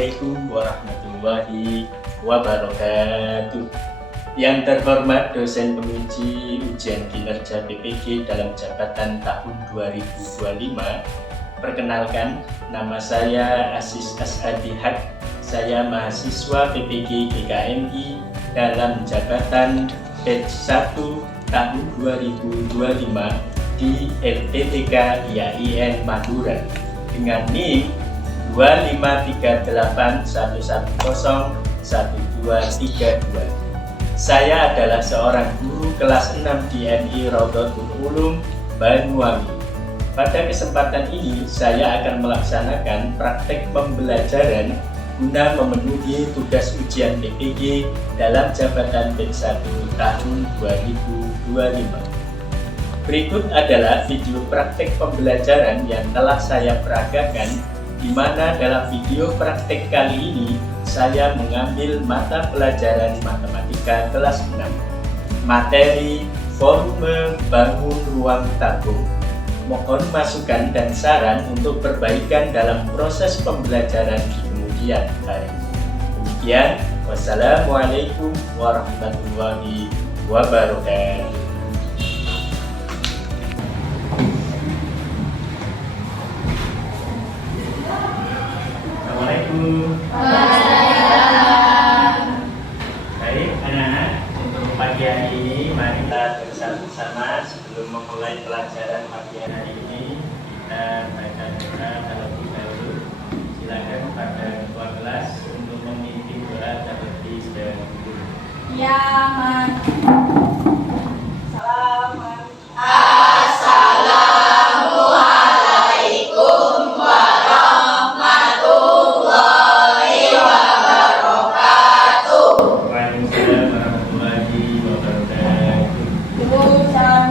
Assalamualaikum warahmatullahi wabarakatuh. Yang terhormat dosen penguji ujian kinerja PPG dalam jabatan tahun 2025. Perkenalkan, nama saya Aziz Asadi Haq. Saya mahasiswa PPG GKMI dalam jabatan batch 1 tahun 2025 di LPTK IAIN Madura dengan NIM 25381101232. Saya adalah seorang guru kelas 6 di MI Raudhatul Ulum Banyuwangi. Pada kesempatan ini saya akan melaksanakan praktek pembelajaran guna memenuhi tugas ujian PPG dalam jabatan batch 1 tahun 2025. Berikut adalah video praktek pembelajaran yang telah saya peragakan, di mana dalam video praktek kali ini saya mengambil mata pelajaran matematika kelas 6, materi volume bangun ruang tabung. Mohon masukan dan saran untuk perbaikan dalam proses pembelajaran di kemudian hari. Demikian, wassalamualaikum warahmatullahi wabarakatuh. Baik anak-anak, untuk pagi hari ini mari kita bersama-sama sebelum memulai pelajaran pagi hari ini kita baca doa terlebih dahulu. Silakan pada ketua kelas untuk memimpin doa terlebih dahulu. Ya, Man. Salaman. Assalamualaikum warahmatullahi wabarakatuh. Waalaikumsalam warahmatullahi wabarakatuh. Urusan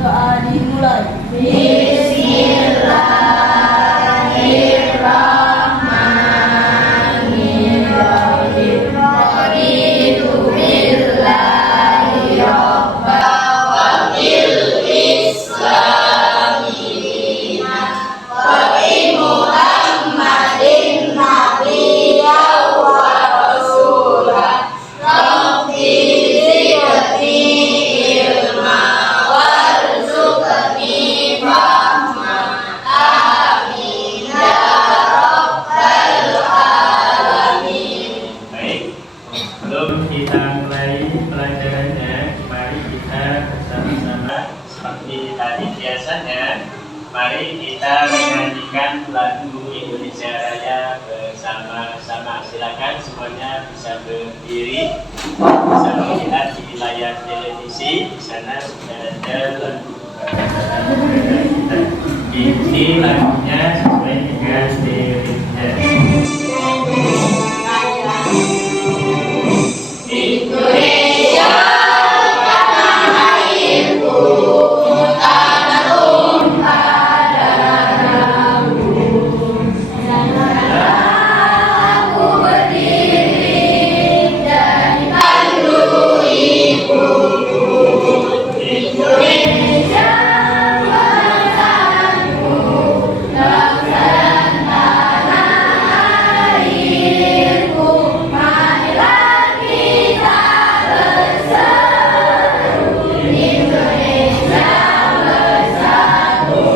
doa dimulai. Bismillahirrahmanirrahim. Raditu billahi rabban wa bil islami dinan wa bi Muhammadin nabiyyan wa rasulan. Rabbi zidni ilma warzuqni fahma. Amin ya rabbal alamin. Baik, sebelum kita mulai pelajarannya, mari kita bersama-sama seperti tadi biasanya. Mari kita menyanyikan lagu Indonesia Raya bersama-sama. Silakan semuanya bisa berdiri, bisa melihat di layar televisi. Di sana sudah ada lagu kita. Ini lagunya sesuai dengan liriknya. Indonesia tanah airku, tanah tumpah darahku. Aku berdiri dari pandu ibuku. Indonesia bangsaku, bangsa dan tanah airku. Marilah kita berseru, Indonesia bersatu.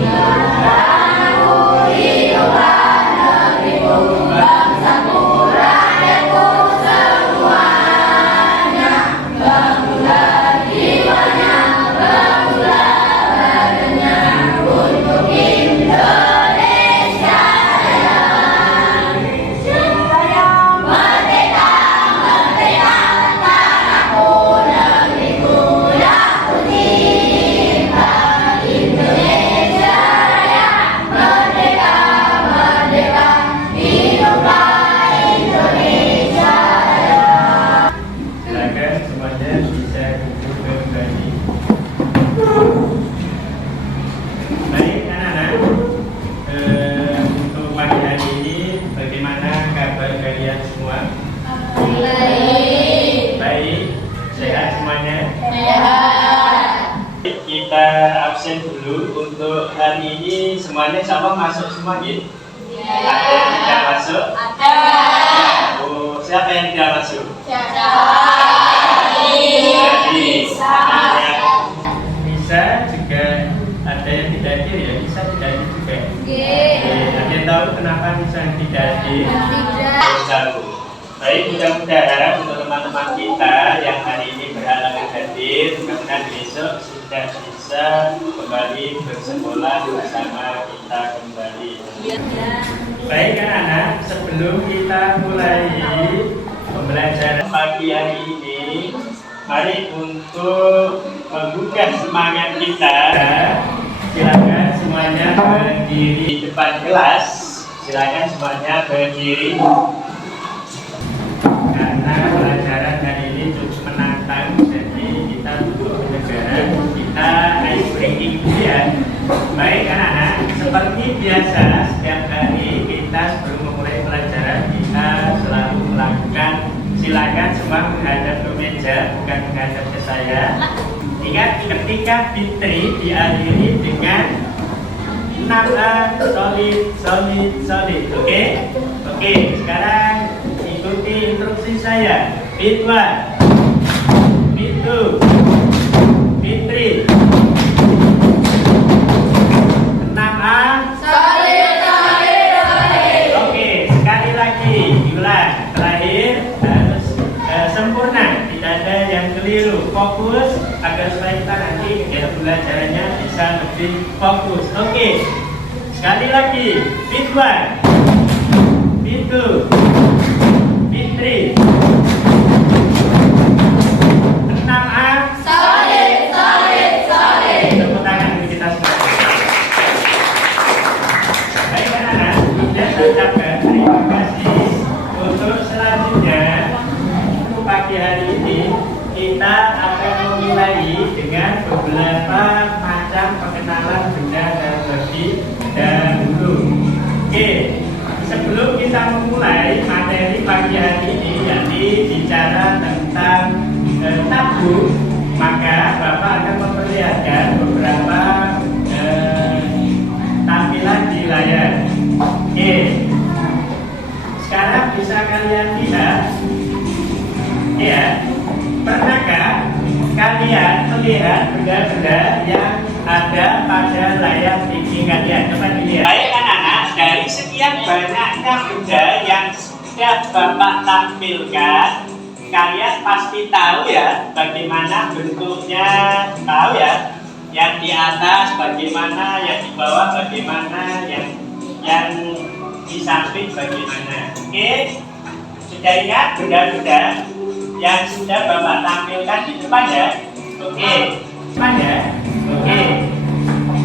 Negaraku, hiduplah negeriku, bangsaku, rakyatku semuanya. Bangunlah jiwanya, bangunlah badannya untuk Indonesia Raya. Merdeka, merdeka, tanahku, negeriku yang ku cinta. Indonesia Raya, merdeka, merdeka, hiduplah Indonesia Raya. Silakan semuanya bisa duduk kembali. Baik anak-anak, untuk pagi hari ini bagaimana kabar kalian semua? Baik, sehat semuanya? Kita absen dulu untuk hari ini. Semuanya sama masuk semua gitu? Ya. Ada yang tidak masuk? Ada. Oh, siapa yang tidak masuk? Jadi. Bisa. Bisa juga ada yang tidak hadir ya, bisa tidak hadir juga. Ada yang tahu kenapa bisa tidak hadir? Tahu. Baik, mudah-mudahan untuk teman-teman kita yang hari ini berhalangan hadir, mudah-mudahan besok sudah bisa kembali bersekolah bersama kita kembali. Baik anak-anak, sebelum kita mulai pembelajaran pagi hari ini, mari untuk menggugah semangat kita, silakan semuanya berdiri di depan kelas. Silakan semuanya berdiri. Karena pelajaran hari ini cukup menantang, jadi kita butuh penyegaran, kita ice breaking ya. Baik anak-anak, seperti biasa setiap hari kita sebelum memulai pelajaran kita selalu melakukan, silakan semua menghadap ke meja, bukan menghadap ke saya. Ingat, ketika Fitri diakhiri dengan 6A, solid. Oke, sekarang ikuti instruksi saya. Beat 1, beat 2, beat 3. 6A. Oke, sekali lagi diulang. Terakhir harus sempurna, tidak ada yang keliru. Fokus agar supaya kita nanti kegiatan belajarannya bisa lebih fokus. Oke, sekali lagi. Beat 1, beat 2, beat 3. 6A. Tepuk tangan dulu kita semua. Baik anak-anak, sudah saya ucapkan terima kasih. Untuk selanjutnya, untuk pagi hari ini kita akan memulai dengan beberapa macam pengenalan benda dan lebih dahulu. Oke, sebelum kita memulai materi pagi hari ini, yakni bicara tentang tabu, maka Bapak akan memperlihatkan beberapa tampilan di layar. Oke, sekarang bisa kalian lihat, ya, pernahkah kalian melihat benda-benda yang ada pada layar TV kalian? Coba dilihat. Baik anak-anak, dari sekian banyaknya benda yang sudah Bapak tampilkan, kalian pasti tahu ya bagaimana bentuknya, tahu ya, yang di atas bagaimana, yang di bawah bagaimana, yang di samping bagaimana. Oke, sudah ingat benda-benda yang sudah Bapak tampilkan di depan ya? Oke, depan ya? Oke,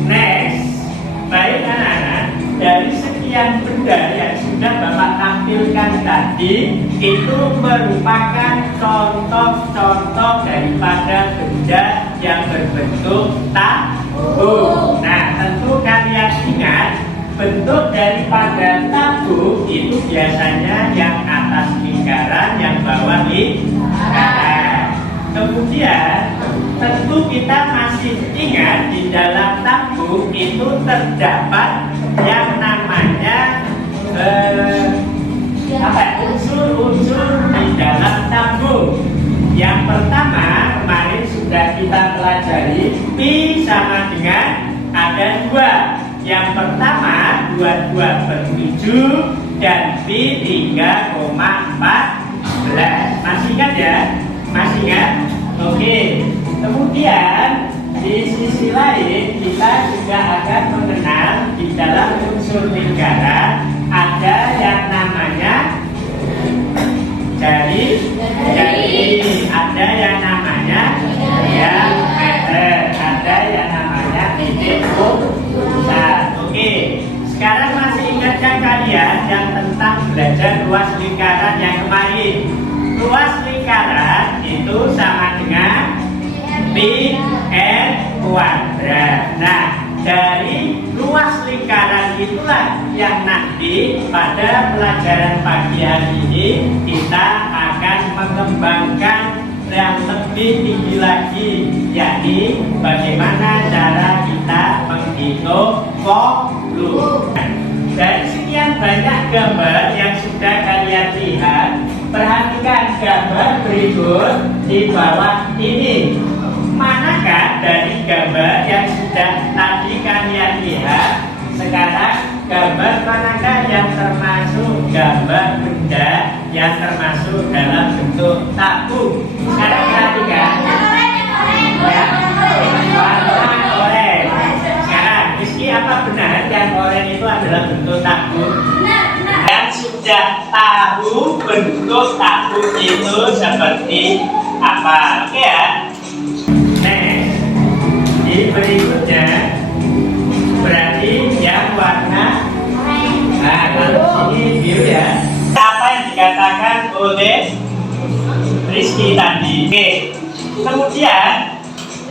next. Baik anak-anak, dari sekian benda yang sudah Bapak tampilkan tadi, itu merupakan contoh-contoh daripada benda yang berbentuk tabu. Nah, tentu kalian ingat, bentuk daripada tabu itu biasanya yang atas lingkaran, yang bawah lingkaran. Kemudian tentu kita masih ingat di dalam tabu itu terdapat yang namanya unsur-unsur di dalam tabu. Yang pertama kemarin sudah kita pelajari, pi sama dengan ada 2. Yang pertama 22 per 7 dan pi 3,14. Masih ingat ya? Masih ingat? Oke. Kemudian di sisi lain kita juga akan mengenal di dalam unsur lingkaran ada yang namanya jari, ada yang namanya diameter, ada yang namanya titik pusat. Oke, sekarang masih ingatkah kalian yang tentang belajar luas lingkaran yang kemarin? Luas lingkaran itu sama dengan pi r kuadrat. Nah, dari luas lingkaran itulah yang nanti pada pelajaran pagi hari ini kita akan mengembangkan yang lebih tinggi lagi, yakni bagaimana cara kita menghitung volume. Dari sekian sekian banyak gambar yang sudah kalian lihat. Perhatikan gambar berikut di bawah ini. Manakah dari gambar yang sudah tadi kalian lihat? Sekarang gambar manakah yang termasuk gambar benda yang termasuk dalam bentuk tabung? Sekarang perhatikan. Ya, warna oranye. Sekarang, Rizky, apa benar yang oranye itu adalah bentuk tabung? Yang sudah tahu bentuk tabung itu seperti apa? Oke ya. Next, di berikutnya berarti yang warna, nah kalau sini biru ya. Apa yang dikatakan oleh Rizky tadi? Oke. Kemudian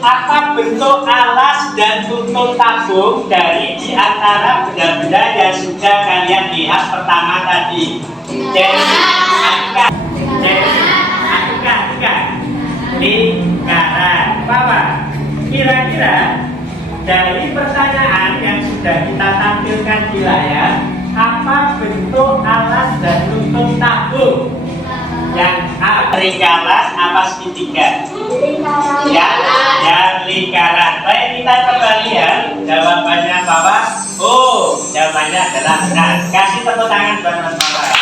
apa bentuk alas dan tutul tabung dari di antara benda-benda yang sudah kalian lihat pertama tadi? Jadi lingkaran. Bapak, kira-kira dari pertanyaan yang sudah kita tampilkan di layar, apa bentuk alas dan tutul tabung? Yang A, lingkaran, apa segitiga? Yang lingkaran. Baik, kita coba lihat jawabannya Bapak. Oh, jawabannya adalah benar. Kasih tepuk tangan buat Mas Bapak.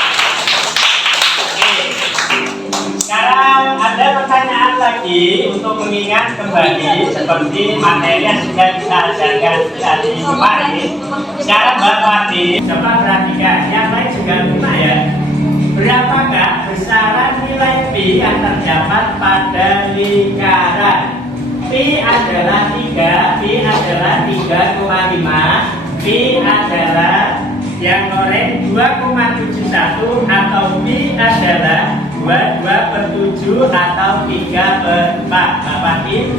Oke. Sekarang ada pertanyaan lagi untuk mengingat kembali seperti materi yang sudah kita ajarkan tadi kemarin. Sekarang Mbak Wati, coba perhatikan. Yang lain juga lupa ya. Berapakah besaran nilai Pi yang terdapat pada lingkaran? Pi adalah 3, Pi adalah 3,5, Pi adalah yang oranye 2,71 atau Pi adalah 22/7 atau 3/4. Bapak Pi?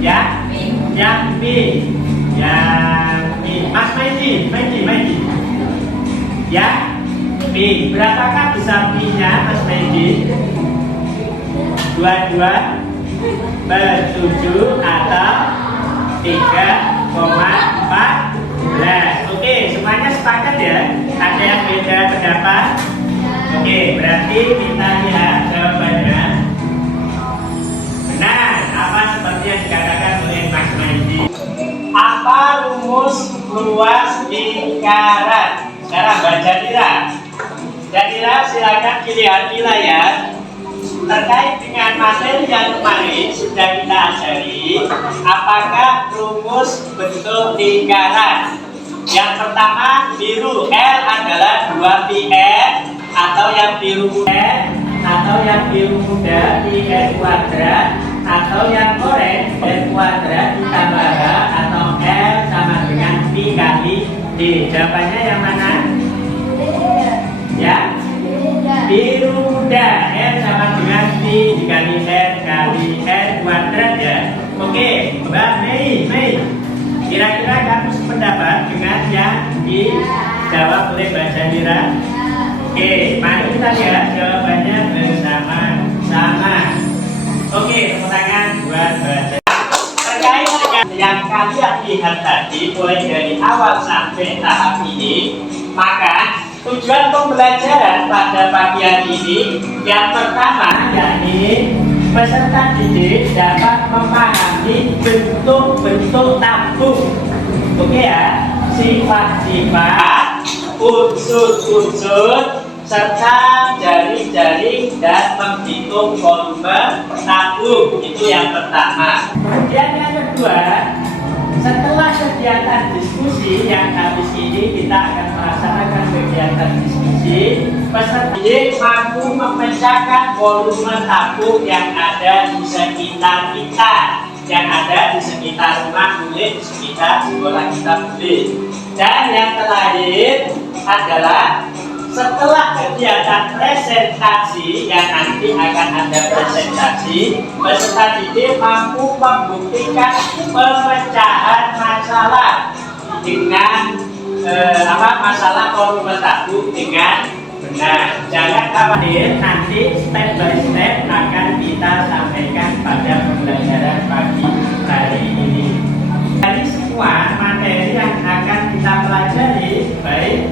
Yang Pi. Mas Maidi. Ya? Pi, berapakah besar Pi-nya, Mas Maidi? 22/7 atau 3,14. Oke, semuanya sepakat ya? Ada yang beda pendapat? Oke, berarti kita lihat jawabannya. Benar, apa seperti yang dikatakan oleh Mas Maidi? Apa rumus luas lingkaran? Sekarang Mbak Jadira. Jadira, silakan dilihat di layar. Terkait dengan materi yang kemarin sudah kita ajari, apakah rumus bentuk lingkaran? Yang pertama, biru L adalah 2πn, atau yang biru muda, atau yang biru muda pi n kuadrat, atau yang oranye n kuadrat ditambah h, atau L sama dengan pi kali d. Jawabannya yang mana? Ya, biru muda. N sama dengan pi dikali n kali n kuadrat ya. Oke, Mbak Mei, kira-kira kamu sependapat dengan yang dijawab oleh Mbak Jadira? Oke, mari kita lihat jawabannya bersama-sama. Oke, tepuk tangan buat Mbak Jadira. Terkait dengan yang kalian lihat tadi, mulai dari awal sampai tahap ini, maka tujuan pembelajaran pada pagi hari ini yang pertama yakni peserta didik dapat memahami bentuk-bentuk tabung. Oke ya, sifat-sifat, unsur-unsur, serta jaring-jaring dan menghitung volume tabung. Itu yang pertama. Kemudian yang kedua, setelah kegiatan diskusi yang habis ini kita akan melaksanakan kegiatan diskusi, peserta didik mampu memecahkan volume tabung yang ada di sekitar kita, yang ada di sekitar rumah boleh, di sekitar sekolah kita boleh. Dan yang terakhir adalah setelah kegiatan presentasi yang nanti akan ada presentasi, peserta didik mampu membuktikan pemecahan masalah dengan masalah volume tabung dengan benar. Jangan khawatir, nanti step by step akan kita sampaikan pada pembelajaran pagi hari ini. Dari semua materi yang akan kita pelajari, baik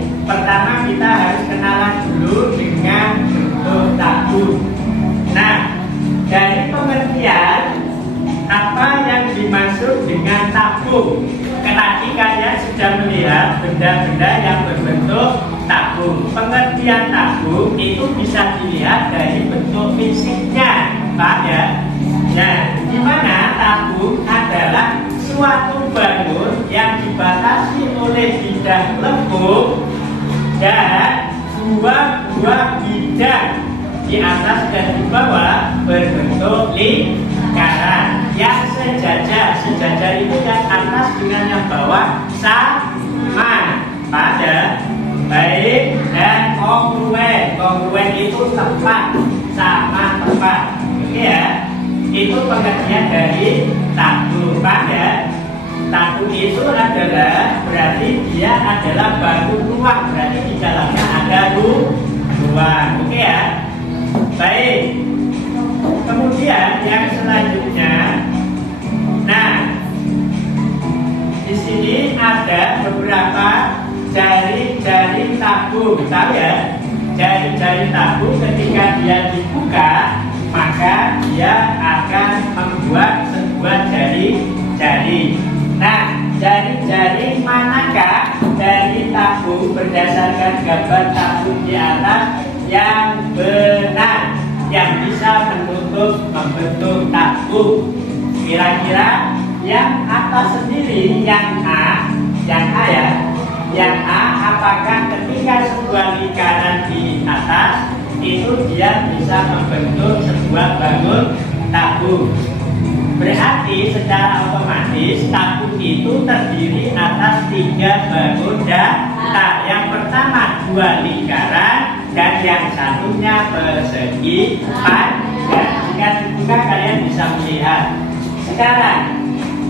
tabung. Tadi kalian sudah melihat benda-benda yang berbentuk tabung. Pengertian tabung itu bisa dilihat dari bentuk fisiknya, Pak ya. Nah, di mana tabung adalah suatu bangun yang dibatasi oleh bidang lengkung dan dua buah bidang di atas dan di bawah berbentuk lingkaran yang sejajar. Sejajar itu yang atas dengan yang bawah sama pada baik dan kongruen. Kongruen itu tepat, sama tepat. Oke ya, itu pengertian dari tabung. Pada tabung itu adalah berarti dia adalah bangun ruang, berarti di dalamnya ada ruang. Oke ya. Baik. Kemudian yang selanjutnya, nah di sini ada beberapa jari-jari tabung. Tahu ya, jari-jari tabung ketika dia dibuka maka dia akan membuat sebuah jari-jari. Nah, jari-jari manakah dari tabung berdasarkan gambar tabung di atas yang benar, yang bisa membentuk tabung? Kira-kira yang atas sendiri, yang A ya, yang A apakah ketika sebuah lingkaran di atas itu dia bisa membentuk sebuah bangun tabung? Berarti secara otomatis tabung itu terdiri atas 3 bangun data. Yang pertama 2 lingkaran dan yang satunya persegi panjang. Jika dibuka kalian bisa melihat. Sekarang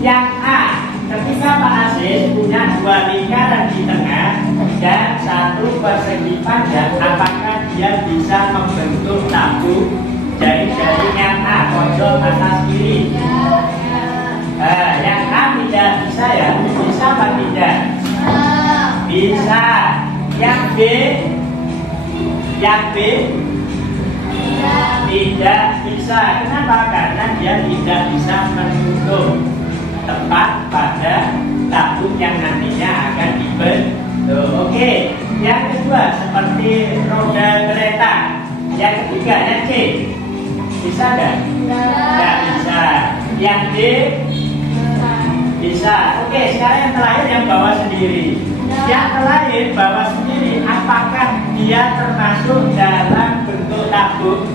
yang A, ketika Pak Aziz punya 2 lingkaran di tengah dan 1 persegi panjang, apakah dia bisa membentuk tabung? Jari-jari yang A pojok atas kiri. Yang A tidak bisa ya, bisa apa tidak? Bisa. Yang B tidak bisa. Kenapa? Karena dia tidak bisa menutup tepat pada tabung yang nantinya akan dibentuk. Oke. Yang kedua seperti roda kereta. Yang ketiga yang C, bisa nggak? Nggak bisa. Yang D bisa. Oke, sekarang yang terakhir yang bawah sendiri. Yang terakhir bawah sendiri, apakah dia termasuk dalam bentuk tabung?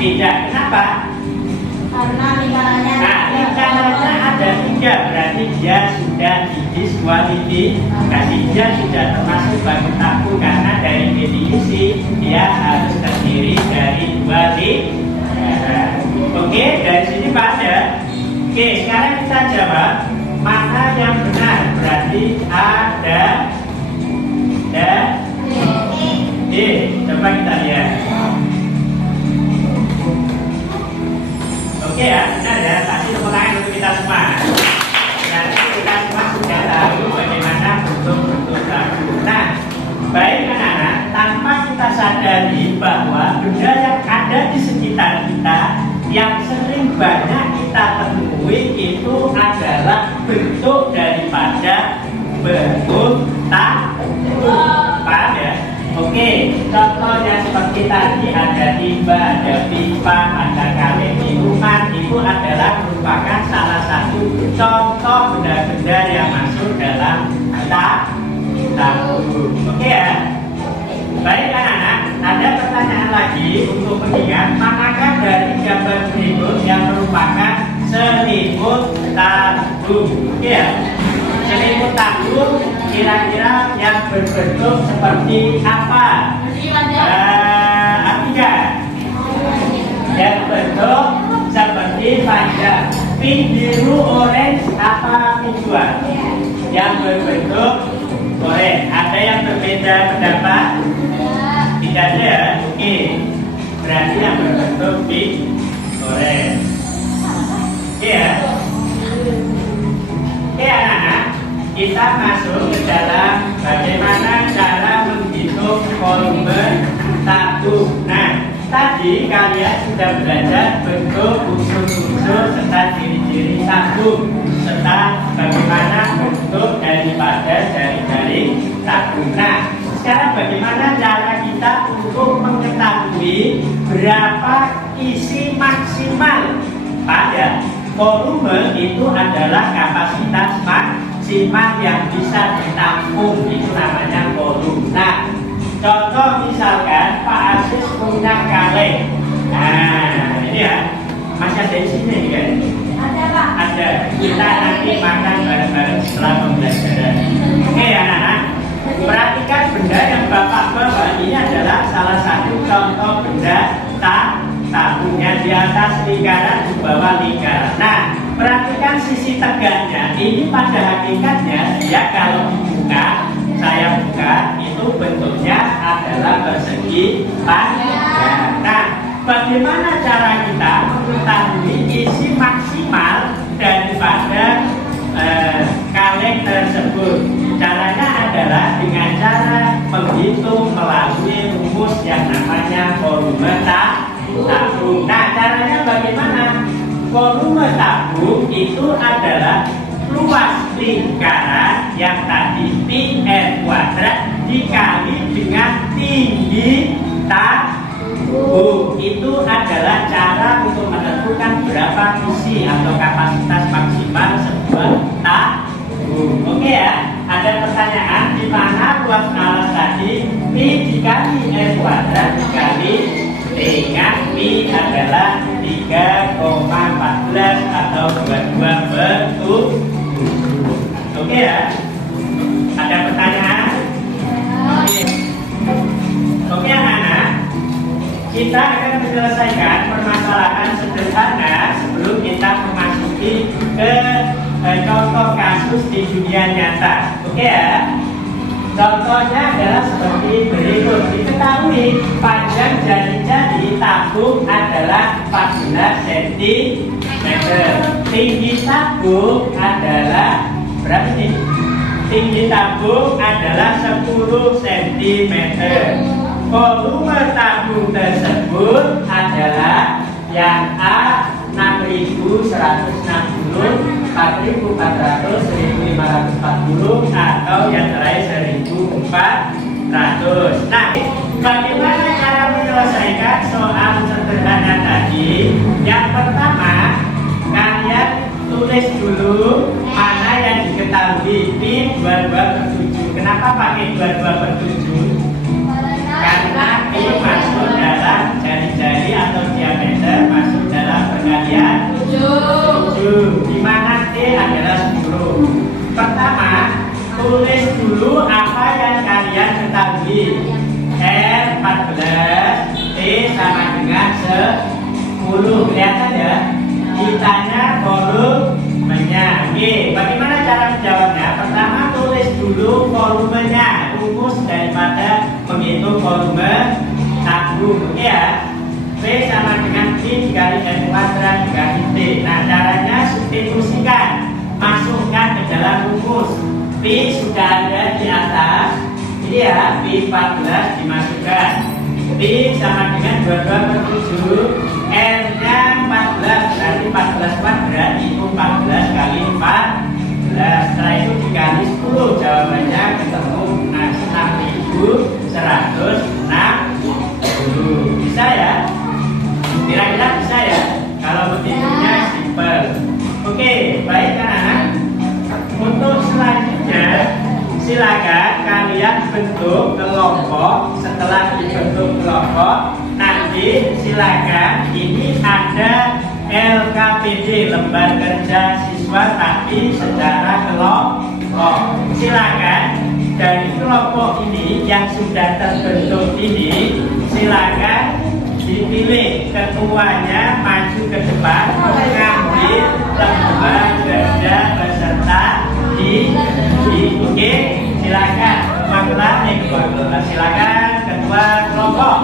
Tidak. Kenapa? Karena lingkarannya. Nah, lingkarannya ada 3, berarti dia sudah didiskualifikasi. Dia sudah termasuk bangun tabung karena dari definisi dia harus terdiri dari 2 lingkaran. Oke, dari sini Pak ada. Oke, sekarang kita jawab mana yang benar. Berarti ada dan D. Coba kita lihat. Oke ya, benar ya. Kasih tepuk tangan untuk kita semua. Berarti kita semua sudah tahu bagaimana bentuk-bentuk tabung. Nah, baik anak-anak, tanpa kita sadari bahwa benda yang ada di sekitar kita yang sering banyak kita temui itu adalah bentuk daripada bentuk tabung. Paham ya? Oke, contohnya seperti tadi ada timba, ada pipa, ada kaleng minuman. Itu adalah merupakan salah satu contoh benda-benda yang masuk dalam tabung. Oke ya? Baik anak-anak, ada pertanyaan lagi untuk pengingat. Manakah dari gambar berikut yang merupakan selimut tabung? Oke ya? Selimut tabung kira-kira yang berbentuk seperti apa? Artinya yang bentuk seperti panjang. Pink, biru, orange, apa hijauan? Yang berbentuk orange. Ada yang berbeda pendapat? Tidak ada ya? Oke. Berarti yang berbentuk pink, orange. Oke ya? Oke anak-anak, kita masuk ke dalam bagaimana cara menghitung volume tabung. Nah, tadi kalian sudah belajar bentuk unsur-unsur serta ciri-ciri tabung serta bagaimana bentuk daripada jari-jari tabung. Nah, sekarang bagaimana cara kita untuk mengetahui berapa isi maksimal pada volume itu adalah kapasitas maksimal yang bisa ditampung, itu namanya volume. Nah, contoh misalkan Pak Aziz punya kaleng. Nah, ini ya, masih ada isinya nih kan? Ada Pak. Ada. Kita nanti makan bareng-bareng setelah pembelajaran. Oke anak-anak, perhatikan benda yang Bapak bawa ini adalah salah satu contoh benda tabungnya di atas lingkaran, di bawah lingkaran. Nah, perhatikan sisi tegaknya. Ini pada hakikatnya dia kalau dibuka, saya buka, itu bentuknya adalah persegi panjang. Nah, bagaimana cara kita mengetahui isi maksimal daripada kaleng tersebut? Caranya adalah dengan cara menghitung melalui rumus yang namanya volume tabung. Nah, caranya bagaimana? Volume tabung itu adalah luas lingkaran yang tadi pi r kuadrat dikali dengan tinggi tabung. Itu adalah cara untuk menentukan berapa isi atau kapasitas maksimal sebuah tabung. Oke ya, ada pertanyaan di mana luas alas tadi pi dikali r kuadrat dikali dengan pi adalah 3,14 atau 22 betul. Oke ya, ada pertanyaan? Oke anak-anak, kita akan menyelesaikan permasalahan sederhana sebelum kita memasuki ke contoh kasus di dunia nyata. Oke ya, contohnya adalah seperti berikut. Diketahui panjang jari-jari tabung adalah 14 cm. Tinggi tabung adalah berapa nih? Tinggi tabung adalah 10 cm. Volume tabung tersebut adalah yang A 6.160, 4.400, 1.540 atau yang terakhir 1.400. Nah, bagaimana cara menyelesaikan soal sederhana tadi? Yang pertama, kalian tulis dulu mana yang diketahui pi 22/7. Kenapa pakai 22/7? Karena pi masuk dalam jari-jari atau diameter masuk dalam perkalian 7, di mana T adalah 10. Pertama, tulis dulu apa yang kalian ketahui. R 14, T sama dengan 10. Kelihatan ya? Ditanya volumenya. Oke, bagaimana cara menjawabnya? Pertama, tulis dulu volumenya, rumus daripada menghitung volume tabung. Oke ya? V sama dengan Q dikali R kuadrat dikali T. Nah, caranya substitusikan, masukkan ke dalam rumus. P sudah ada di atas, ini ya, P 14 dimasukkan. P sama dengan 22/7, R nya 14, berarti 14 kuadrat itu 14 kali 14. Setelah itu dikali 10, jawabannya ketemu 6.160. Bisa ya? Kira-kira bisa ya? Kalau bentuknya simpel. Oke, baik anak-anak. Untuk selanjutnya, silakan kalian bentuk kelompok. Setelah dibentuk kelompok, nanti silakan ini ada LKPD, lembar kerja siswa, tapi secara kelompok. Silakan dari kelompok ini yang sudah terbentuk ini, silakan dipilih ketuanya maju ke depan mengambil lembar kerja peserta di oke, silakan ketua silakan ketua kelompok.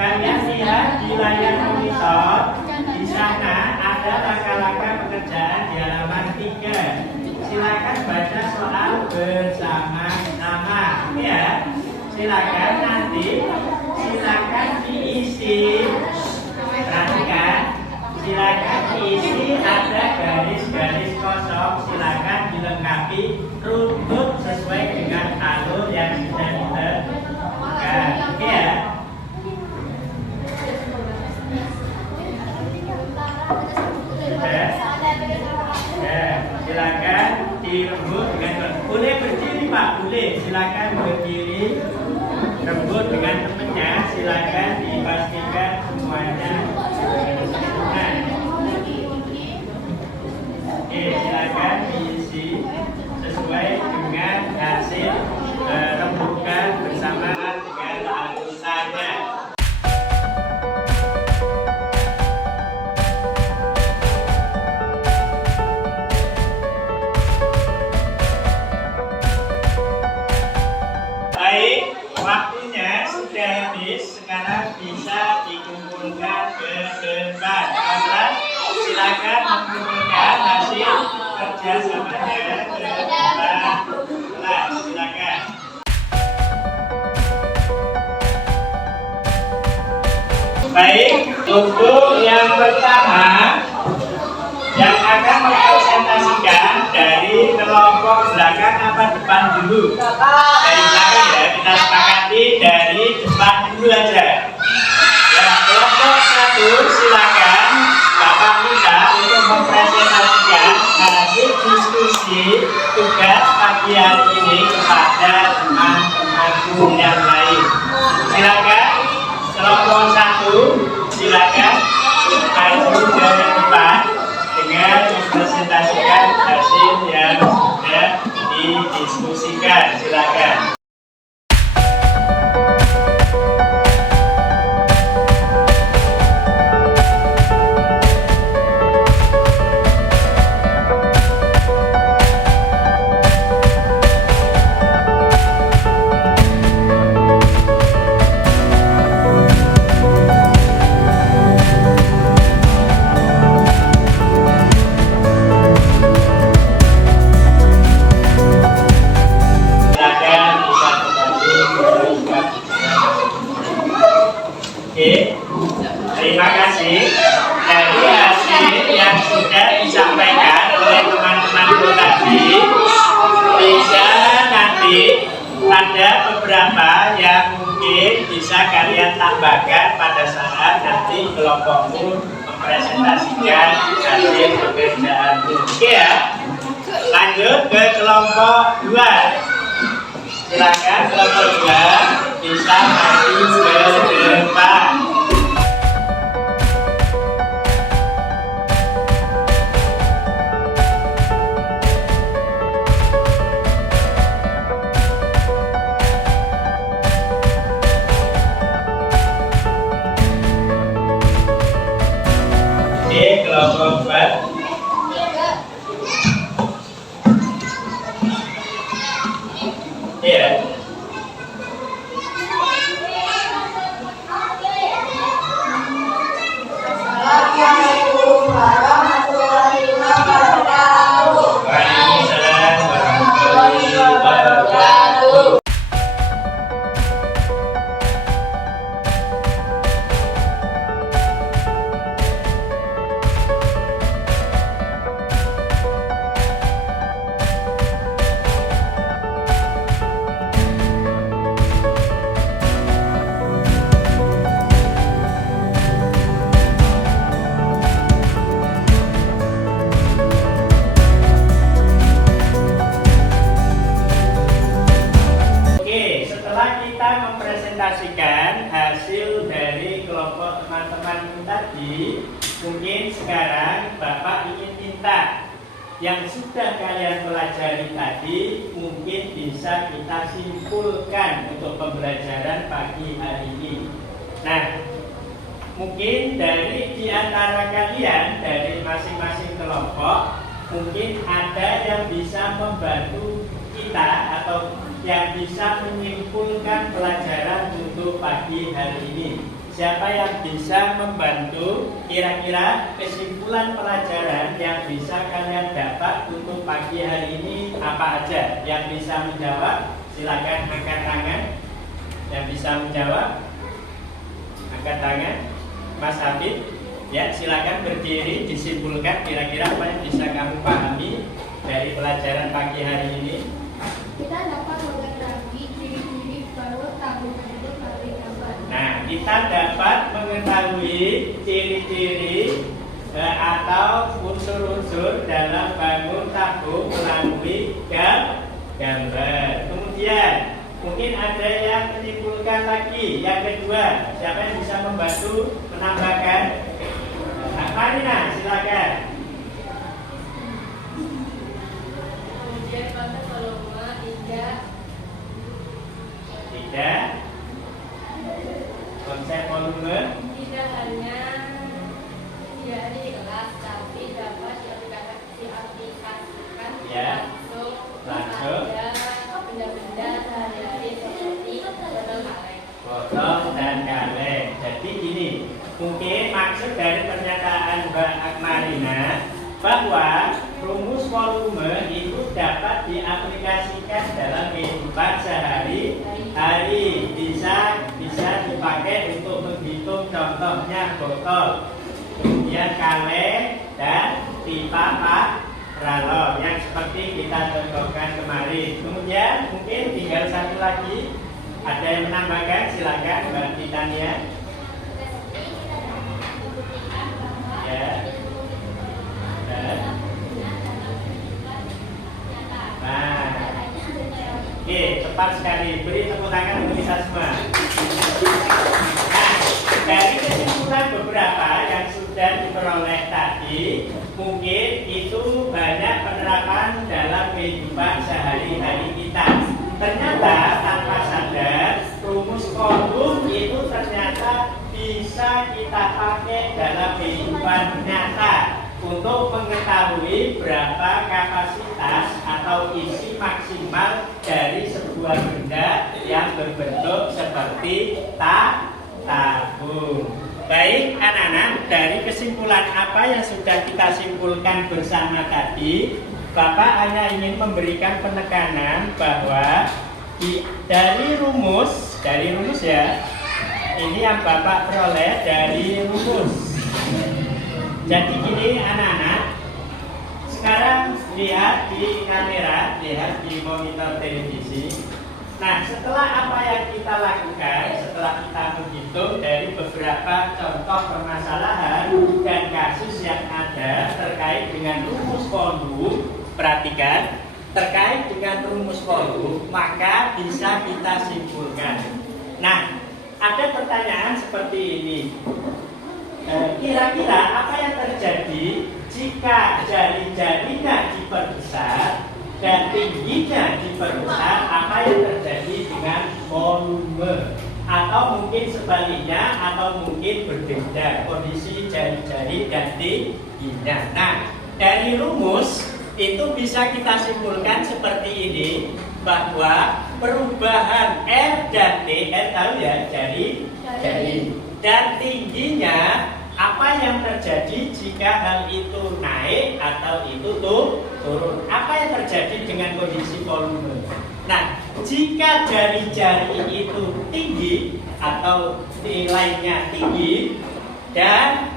Kalian lihat di layar monitor, bisa silakan dirembuk dengan boleh berdiri Pak, boleh silakan berdiri rembuk dengan temannya, silakan dipastikan semuanya. Nah, oke, silakan diisi sesuai dengan hasil rembukan bersama dengan anggotanya. Baik, waktunya sudah habis. Sekarang bisa dikumpulkan ke depan. Kawan, silakan mengumpulkan hasil kerjasamanya ke depan kelas. Silakan. Baik, untuk yang pertama yang akan mempresentasikan dari kelompok belakang apa depan dulu? Dari belakang ya, kita sepakati dari depan dulu aja. Ya, kelompok 1 silakan Bapak minta untuk mempresentasikan hasil diskusi tugas pagi hari ini kepada teman-temanku yang lain. Silakan kelompok 1 silakan maju dari depan dengan mempresentasikan hasil yang sudah didiskusikan. Silakan. Oke, terima kasih. Dari hasil yang sudah disampaikan oleh teman-temanku tadi, bisa nanti ada beberapa yang mungkin bisa kalian tambahkan pada saat nanti kelompokmu mempresentasikan hasil pekerjaanmu. Oke ya, lanjut ke kelompok 2. Silakan kelompok 2 bisa maju ke depan. Oke, kelompok 4. Iya. Assalamualaikum warahmatullahi wabarakatuh. Waalaikumsalam warahmatullahi wabarakatuh. Mempresentasikan hasil dari kelompok teman-teman tadi, mungkin sekarang Bapak ingin minta yang sudah kalian pelajari tadi mungkin bisa kita simpulkan untuk pembelajaran pagi hari ini. Nah, mungkin dari di antara kalian dari masing-masing kelompok mungkin ada yang bisa membantu kita atau yang bisa menyimpulkan pelajaran untuk pagi hari ini. Siapa yang bisa membantu kira-kira kesimpulan pelajaran yang bisa kalian dapat untuk pagi hari ini apa aja? Yang bisa menjawab silakan angkat tangan. Yang bisa menjawab angkat tangan. Mas Habib, ya silakan berdiri disimpulkan kira-kira apa yang bisa kamu pahami dari pelajaran pagi hari ini. Kita dapat mengetahui ciri-ciri bahwa tabungan itu paling dapat. Nah, kita dapat mengetahui ciri-ciri atau unsur-unsur dalam bangun tabung melalui gambar. Kemudian mungkin ada yang menyimpulkan lagi. Yang kedua, siapa yang bisa membantu menambahkan? Marina, silakan. Kemudian pada volume Tidak. Konsep volume tidak hanya diari di kelas, tapi dapat diaplikasikan Ya. langsung pada benda-benda sehari-hari seperti botol kaleng. botol dan kaleng. Jadi gini, mungkin maksud dari pernyataan Mbak Akmarina bahwa rumus volume itu dapat diaplikasikan dalam kehidupan sehari-hari. Bisa dipakai untuk menghitung, contohnya botol, kemudian kaleng dan pipa paralon yang seperti kita contohkan kemarin. Kemudian mungkin tinggal satu lagi, ada yang menambahkan, silakan Mbak Titania. Ya. Nah, oke, tepat sekali. Beri tepuk tangan untuk kita semua. Nah, dari kesimpulan beberapa yang sudah diperoleh tadi, mungkin itu banyak penerapan dalam kehidupan sehari-hari kita. Ternyata tanpa sadar, rumus kolom itu ternyata bisa kita pakai dalam kehidupan nyata untuk mengetahui berapa kapasitas atau isi maksimal dari sebuah benda yang berbentuk seperti tabung. Baik anak-anak, dari kesimpulan apa yang sudah kita simpulkan bersama tadi, Bapak hanya ingin memberikan penekanan bahwa dari rumus ya, ini yang Bapak peroleh dari rumus. Jadi gini anak-anak, sekarang lihat di kamera, lihat di monitor televisi. Nah, setelah apa yang kita lakukan, setelah kita menghitung dari beberapa contoh permasalahan dan kasus yang ada terkait dengan rumus volume, perhatikan, terkait dengan rumus volume, maka bisa kita simpulkan. Nah, ada pertanyaan seperti ini. Kira-kira apa yang terjadi jika jari-jarinya diperbesar dan tingginya diperbesar? Apa yang terjadi dengan volume? Atau mungkin sebaliknya, atau mungkin berbeda kondisi jari-jari dan tingginya. Nah, dari rumus itu bisa kita simpulkan seperti ini, bahwa perubahan R dan T, R tahu ya, jari, dan tingginya, apa yang terjadi jika hal itu naik atau itu turun? Apa yang terjadi dengan kondisi volume? Nah, jika jari-jari itu tinggi atau nilainya tinggi dan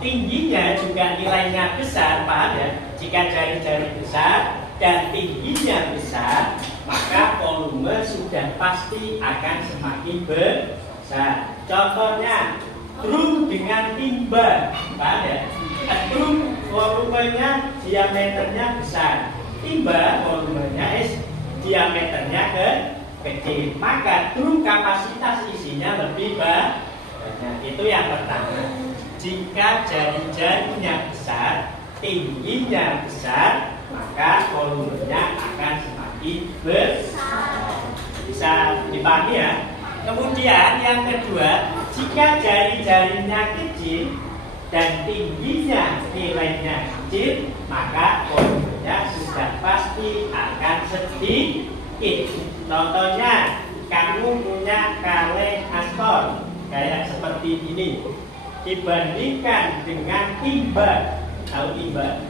tingginya juga nilainya besar, paham ya? Jika jari-jari besar dan tingginya besar, maka volume sudah pasti akan semakin besar. Contohnya, drum dengan timba, paham ya? Drum volumenya diameternya besar, timba volumenya diameternya kecil, maka drum kapasitas isinya lebih banyak. Itu yang pertama. Jika jari-jarinya besar, tingginya besar, maka volumenya akan semakin besar. Bisa dipahami ya? Kemudian yang kedua, jika jari-jarinya kecil dan tingginya nilainya kecil, maka volumenya sudah pasti akan sedikit. Contohnya, kamu punya kaleng aspal kayak seperti ini, dibandingkan dengan timba, tahu timba?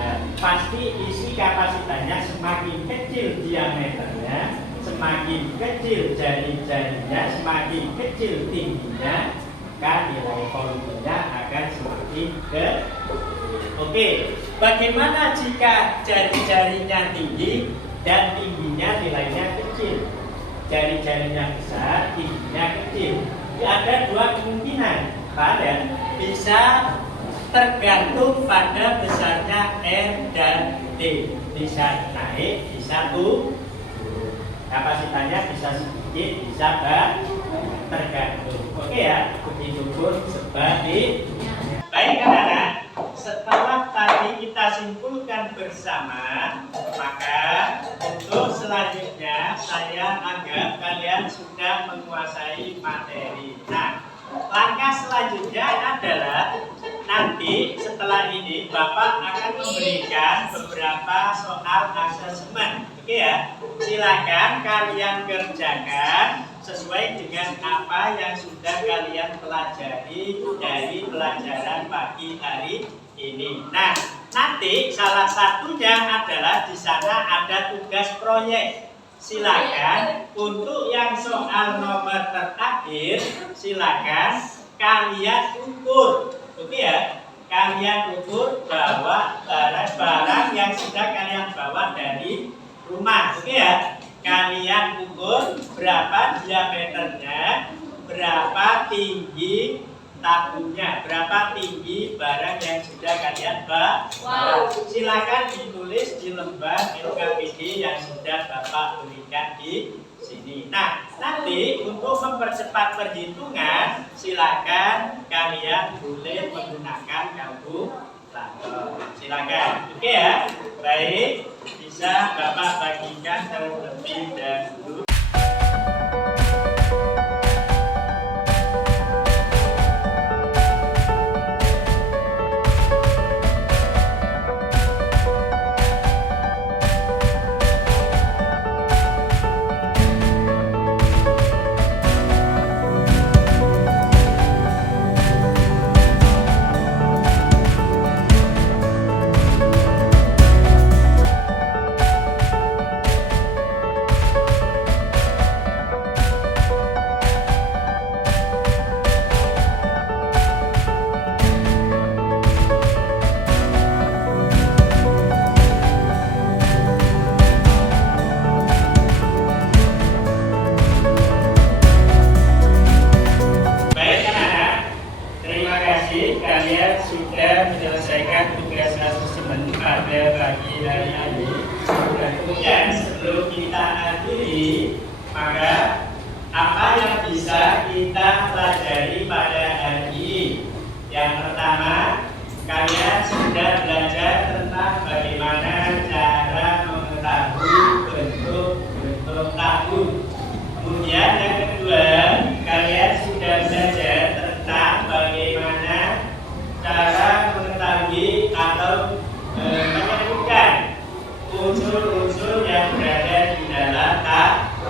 Nah, pasti isi kapasitasnya semakin kecil diameternya, semakin kecil jari-jarinya, semakin kecil tingginya, maka nilai volumenya akan semakin kecil. Oke, bagaimana jika jari-jarinya tinggi dan tingginya nilainya kecil? Jari-jarinya besar, tingginya kecil. Ada dua kemungkinan. Pada bisa tergantung pada besarnya R dan T. Bisa naik, bisa turun. Kapasitasnya bisa sedikit, bisa tergantung. Oke ya, begitupun sebaliknya. Baik anak-anak, setelah tadi kita simpulkan bersama, maka untuk selanjutnya saya anggap kalian sudah menguasai materi. Nah, langkah selanjutnya adalah nanti setelah ini Bapak akan memberikan beberapa soal asesmen. Oke ya, silakan kalian kerjakan sesuai dengan apa yang sudah kalian pelajari dari pelajaran pagi hari ini. Nah, nanti salah satunya adalah di sana ada tugas proyek. Silakan untuk yang soal nomor terakhir, silakan kalian ukur. Oke ya, kalian ukur bawa barang-barang yang sudah kalian bawa dari rumah. Oke ya, kalian ukur berapa diameternya, berapa tinggi tabungnya, berapa tinggi barang yang sudah kalian bawa. Silakan ditulis di lembar LKPD yang sudah Bapak berikan di sini. Nah, nanti untuk mempercepat perhitungan, silakan kalian boleh menggunakan kalkulator. Silakan. Oke ya. Baik, bisa Bapak bagikan terlebih dahulu. Kalian sudah menyelesaikan tugas asesmen pada pagi hari ini. Dan kemudian sebelum kita akhiri, maka apa yang bisa kita pelajari pada hari ini? Yang pertama, kalian sudah belajar tentang bagaimana cara mengetahui bentuk tabung. Kemudian yang kedua, kalian sudah belajar tentang bagaimana cara mengetahui atau menyebutkan unsur-unsur yang berada di dalam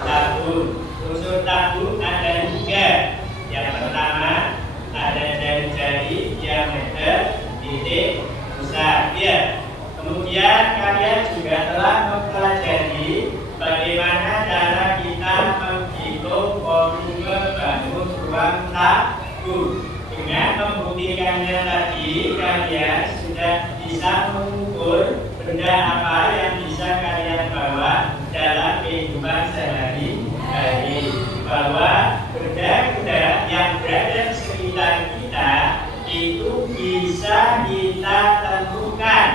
tabung. Unsur tabung ada 3. Yang pertama ada jari-jari, diameter, titik, besar. Ya. Kemudian kalian juga telah mempelajari bagaimana cara kita menghitung volume bangun ruang tabung. Dengan membuktikannya tadi, kalian sudah bisa mengukur benda apa yang bisa kalian bawa dalam kehidupan sehari-hari. Bahwa benda-benda yang berada di sekitar kita itu bisa kita tentukan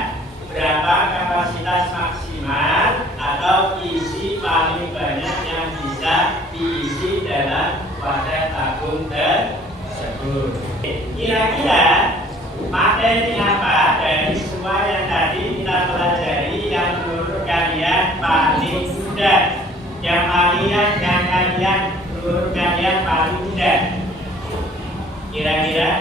berapa kapasitas maksimal atau isi paling banyak yang bisa diisi dalam wadah tabung tersebut. Kira-kira materi apa dari semua yang tadi kita pelajari yang menurut kalian paling mudah? Yang menurut kalian paling mudah? Kira-kira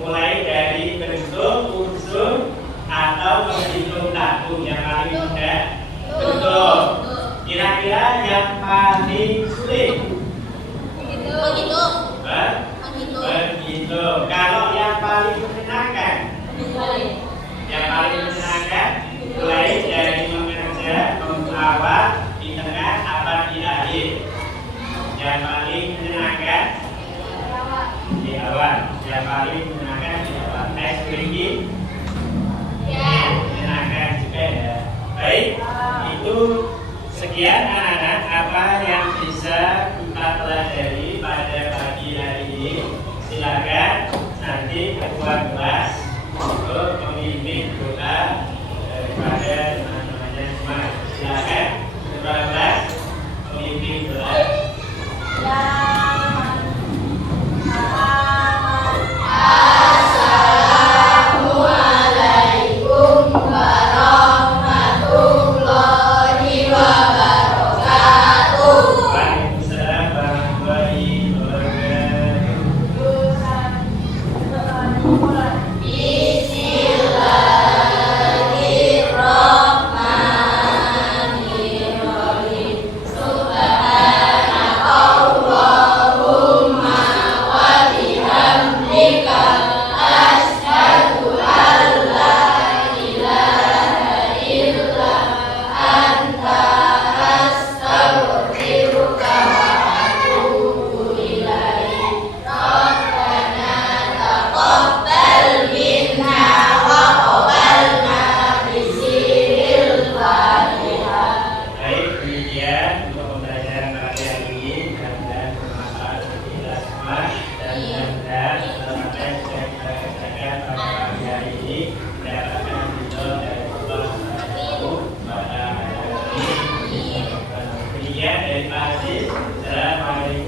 mulai dari bentuk, unsur, atau menghitung tabung yang paling mudah? Betul. Kira-kira yang paling sulit? Begitu. Kalau yang paling menyenangkan? Yang paling menyenangkan mulai dari mengerja, membawa, di tengah, apa di akhir? Yang paling menyenangkan di awal. Yang paling menyenangkan di awal. Next lagi. Menyenangkan juga ya. Baik, itu sekian anak-anak apa yang bisa kita pelajari pada pagi hari ini. Silakan nanti ketua kelas untuk memimpin doa daripada teman-temannya semua. Silakan ketua kelas memimpin doa. Assalamualaikum warahmatullahi wabarakatuh. Waalaikumsalam warahmatullahi wabarakatuh. Bismillahirrahmanirrahim. Subhanakallahumma wa bihamdika asyhadu an la ilaha illa anta astaghfiruka wa atubu ilaik. Rabbana taqabbal minna wa qabalna bisiril Fatihah. Baik, demikian untuk pembelajaran pagi hari ini. Mudah-mudahan bermanfaat bagi kita semua dan mudah-mudahan apa yang sudah kita kerjakan pada pagi hari ini mendapatkan ridho dari Allah Subhanahu wa Ta'ala. Demikian dari Pak Aziz. Assalamualaikum